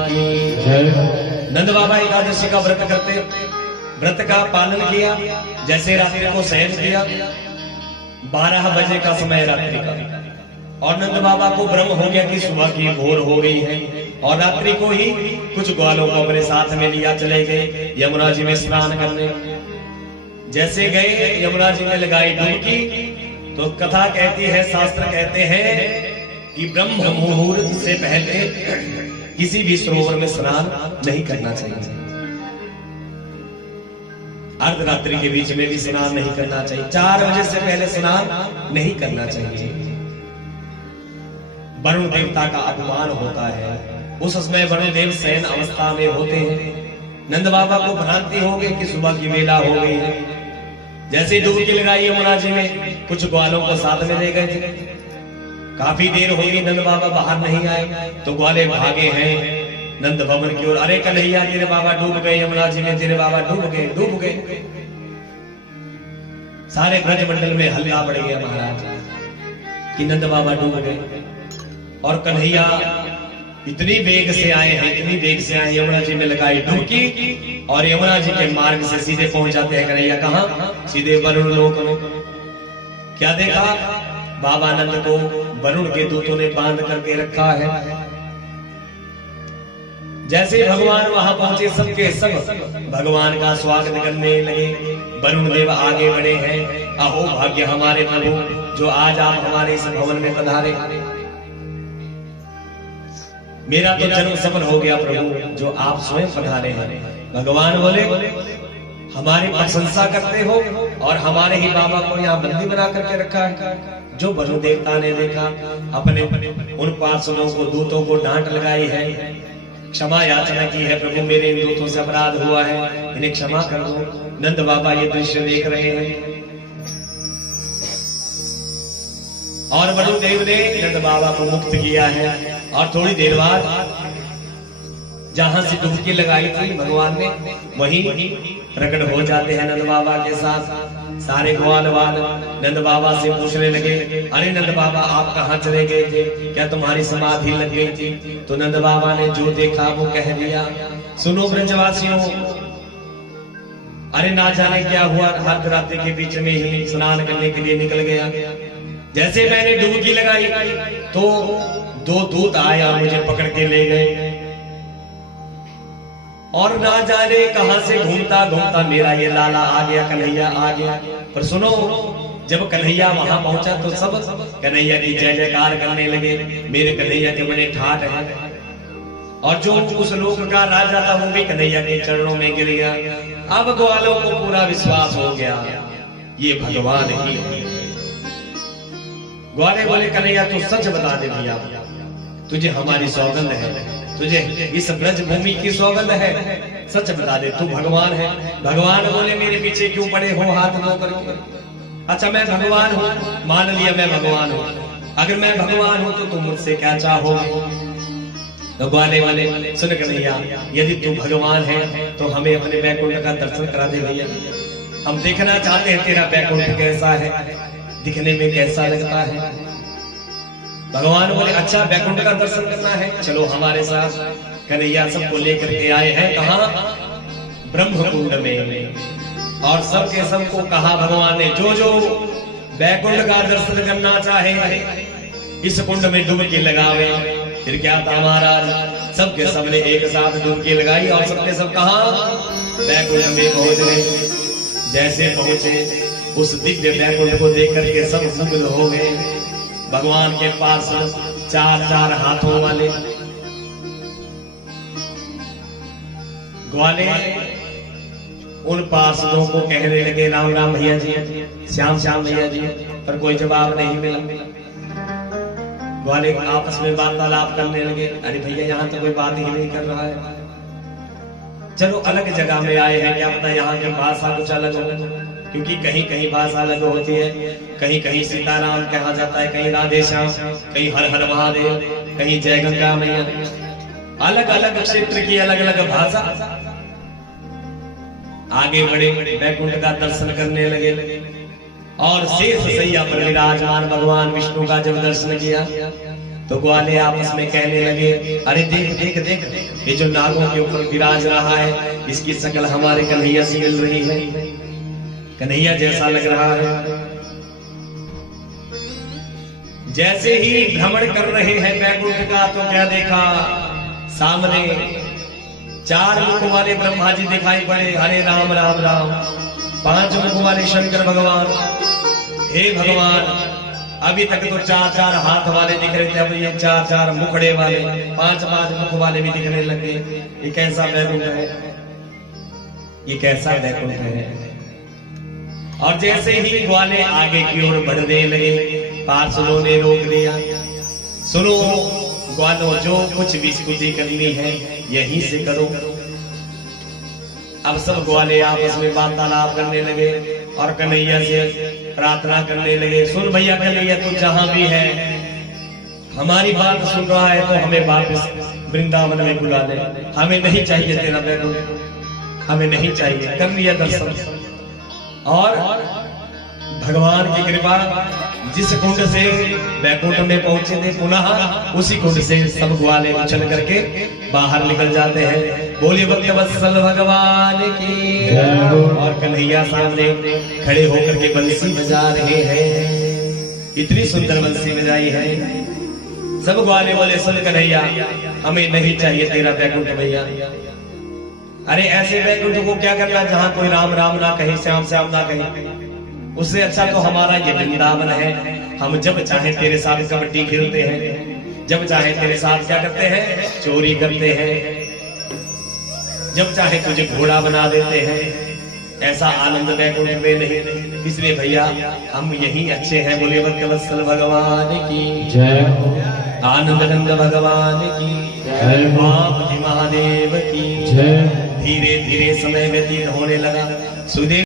की जय। नंद बाबा एकादशी का व्रत करते, व्रत का पालन किया, जैसे रात्रि को शयन किया, 12 बजे का समय रात्रि का, और नंद बाबा को भ्रम हो गया कि सुबह की भोर हो गई है, और रात्रि को ही कुछ ग्वालों को अपने साथ में लिया चले गए यमुना जी में स्नान करने। जैसे गए यमुना जी में लगाई डुबकी, तो कथा कहती है, शास्त्र कहते हैं कि ब्रह्म मुहूर्त से पहले किसी भी सरोवर में स्नान नहीं करना चाहिए, अर्धरात्रि के बीच में भी स्नान नहीं करना चाहिए, 4 बजे से पहले स्नान नहीं करना चाहिए। वरुण देवता का अपमान होता है। उस समय वरुण देव शयन अवस्था में होते हैं। नंद बाबा को भ्रांति हो गई कि सुबह की वेला हो गई है। जैसे डुबकी लगाई यमुना जी में, कुछ ग्वालों को साथ में ले गए थे। काफी देर हो गई, नंद बाबा बाहर नहीं आए, तो ग्वाले भागे हैं नंद भवन की ओर। अरे कन्हैया, तेरे बाबा डूब गए यमुना जी में, तेरे बाबा डूब गए। सारे ब्रज मंडल में हल्ला बढ़ गया महाराज कि नंद बाबा डूब गए। और कन्हैया इतनी वेग से आए हैं, यमुना जी में लगाई डुबकी, और यमुना जी के मार्ग से सीधे पहुंच जाते हैं। कन्हैया कहां? सीधे वरुण लोक में। क्या देखा? बाबा नंद को वरुण के दूतों ने बांध करके रखा है। जैसे भगवान वहां पहुंचे, सबके सब भगवान का स्वागत करने लगे। वरुण देव आगे बढ़े हैं। अहो भाग्य हमारे प्रभु, जो आज आप हमारे इस भवन में पधारे। मेरा तो जन्म सफल हो गया प्रभु, जो आप स्वयं पधारे हैं। भगवान बोले, हमारी प्रशंसा करते हो, और हमारे ही बाबा को यहाँ बंदी बना करके रखा है। जो वरुण देवता ने देखा, अपने उन पार्षदों को, दूतों को डांट लगाई है, क्षमा याचना की है, प्रभु मेरे इन दूतों से अपराध हुआ है, इन्हें क्षमा कर दो। नंद बाबा ये दृश्य देख रहे हैं, और वरुण देव ने नंद बाबा को मुक्त किया है। और थोड़ी देर बाद जहां से डुबकी लगाई थी भगवान ने, वहीं प्रकट हो जाते हैं नंद बाबा के साथ। सारे ग्वाल वाल नंद बाबा से पूछने लगे, अरे नंद बाबा आप कहाँ चले गए थे? क्या तुम्हारी समाधि लग गई थी? तो नंद बाबा ने जो देखा वो कह दिया। सुनो ब्रजवासियों, अरे ना जाने क्या हुआ, अर्धरात्रि के बीच में ही स्नान करने के लिए निकल गया। जैसे मैंने डुबकी लगाई तो 2 दूत आया, मुझे पकड़ के ले गए, और ना जाने कहां से घूमता घूमता मेरा ये लाला आ गया, कन्हैया आ गया। पर सुनो, जब कन्हैया वहां पहुंचा तो सब कन्हैया की जय जयकार करने लगे। मेरे कन्हैया के बने ठाठ है, और जो उस लोक का राजा था वो भी कन्हैया के चरणों में गिर गया। अब ग्वालों को पूरा विश्वास हो गया, ये भगवान ही है। ग्वाले बोले, कन्हैया तू सच बता दे भैया, तुझे हमारी सौगंध है, तुझे इस ब्रज भूमि की सौगंध है, सच बता दे तू भगवान है। भगवान बोले, मेरे पीछे क्यों पड़े हो हाथ धो कर? अच्छा मैं भगवान हूँ, मान लिया मैं भगवान हूँ। अगर मैं भगवान हूँ तो तुम मुझसे क्या चाहो? तो ग्वाले वाले, सुन कन्हैया, यदि तू भगवान है तो हमें अपने बैकुंठ का दर्शन करा दे भैया। हम देखना चाहते हैं तेरा बैकुंठ कैसा है, दिखने में कैसा लगता है। भगवान बोले, अच्छा बैकुंठ का दर्शन करना है, चलो हमारे साथ। कन्हैया सबको लेकर के आए हैं, कहा? ब्रह्मकुंड में। और सबके सबको कहा भगवान ने, जो जो बैकुंठ का दर्शन करना चाहे इस कुंड में डुबकी लगावे। फिर क्या था महाराज, सबके सबने एक साथ डुबकी लगाई, और सबके सब कहा? बैकुंठ में पहुंच गए। जैसे पहुंचे, उस दिव्य बैकुंठ को देख करके सब मुग्ध हो गए। भगवान के पास 4 हाथों वाले ग्वाले उन पार्षदों को कहने लगे, राम राम भैया जी, श्याम श्याम भैया जी, पर कोई जवाब नहीं मिला। ग्वाले आपस में वार्तालाप करने लगे, अरे भैया यहाँ तो कोई बात ही नहीं कर रहा है, चलो अलग जगह में आए हैं, क्या पता यहाँ की भाषा कुछ अलग हो, क्योंकि कहीं कहीं भाषा अलग होती है। कहीं कहीं सीताराम कहा जाता है, कहीं राधे श्याम, कहीं हर हर महादेव, कहीं जय गंगा मैया, अलग अलग क्षेत्र की अलग अलग भाषा। आगे बढ़े, बैकुंठ का दर्शन करने लगे, और शेष सैया पर विराजमान भगवान विष्णु का जब दर्शन किया तो ग्वाले आपस में कहने लगे, अरे देख देख देख, ये जो नागों के ऊपर विराज रहा है, इसकी शक्ल हमारे कन्हैया से मिल रही है, कन्हैया जैसा लग रहा है। जैसे ही भ्रमण कर रहे हैं वैकुंठ का, तो क्या देखा, सामने 4 मुख वाले ब्रह्मा जी दिखाई पड़े, हरे राम राम राम। 5 मुख वाले शंकर भगवान, हे भगवान, अभी तक तो 4-4 हाथ वाले दिख रहे थे, अब ये 4-4 मुखड़े वाले, 5-5 मुख वाले भी दिखने लगे। ये कैसा वैकुंठ है, ये कैसा वैकुंठ है। और जैसे ही ग्वाले आगे की ओर बढ़ने लगे, पार्षदों ने रोक दिया, सुनो ग्वालों, जो कुछ भी स्तुति करनी है यहीं से करो। अब सब ग्वाले आपस में वार्तालाप करने लगे और कन्हैया से प्रार्थना करने लगे, सुन भैया कन्हैया, तू जहां भी है, हमारी बात सुन रहा है, तो हमें वापस वृंदावन में बुला ले। हमें नहीं चाहिए तेरा वैकुंठ, हमें नहीं चाहिए, कर लिया दर्शन। और भगवान की कृपा, जिस कुंड से वैकुंठ में पहुंचे थे, पुनः उसी कुंड से सब ग्वाले उछल करके बाहर निकल जाते हैं। बोलिए भक्तवत्सल भगवान की। और कन्हैया सामने खड़े होकर के बंसी बजा रहे हैं, इतनी सुंदर बंसी बजाई है। सब ग्वाले बोले, सुन कन्हैया, हमें नहीं चाहिए तेरा वैकुंठ भैया। अरे ऐसे वैकुंठ को क्या करना जहां कोई राम राम ना कहे, श्याम श्याम ना कहे, उससे अच्छा तो हमारा ये वृंदावन है। हम जब चाहे तेरे साथ कबड्डी खेलते हैं, जब चाहे तेरे साथ क्या करते हैं, चोरी करते हैं, जब चाहे तुझे घोड़ा बना देते हैं। ऐसा आनंद वैकुंठ में नहीं, इसलिए भैया हम यही अच्छे हैं। बोले भक्तवत्सल भगवान की जय, आनंद नंद भगवान की जय, महादेव की जय। धीरे धीरे समय व्यतीत होने लगा। सुदेव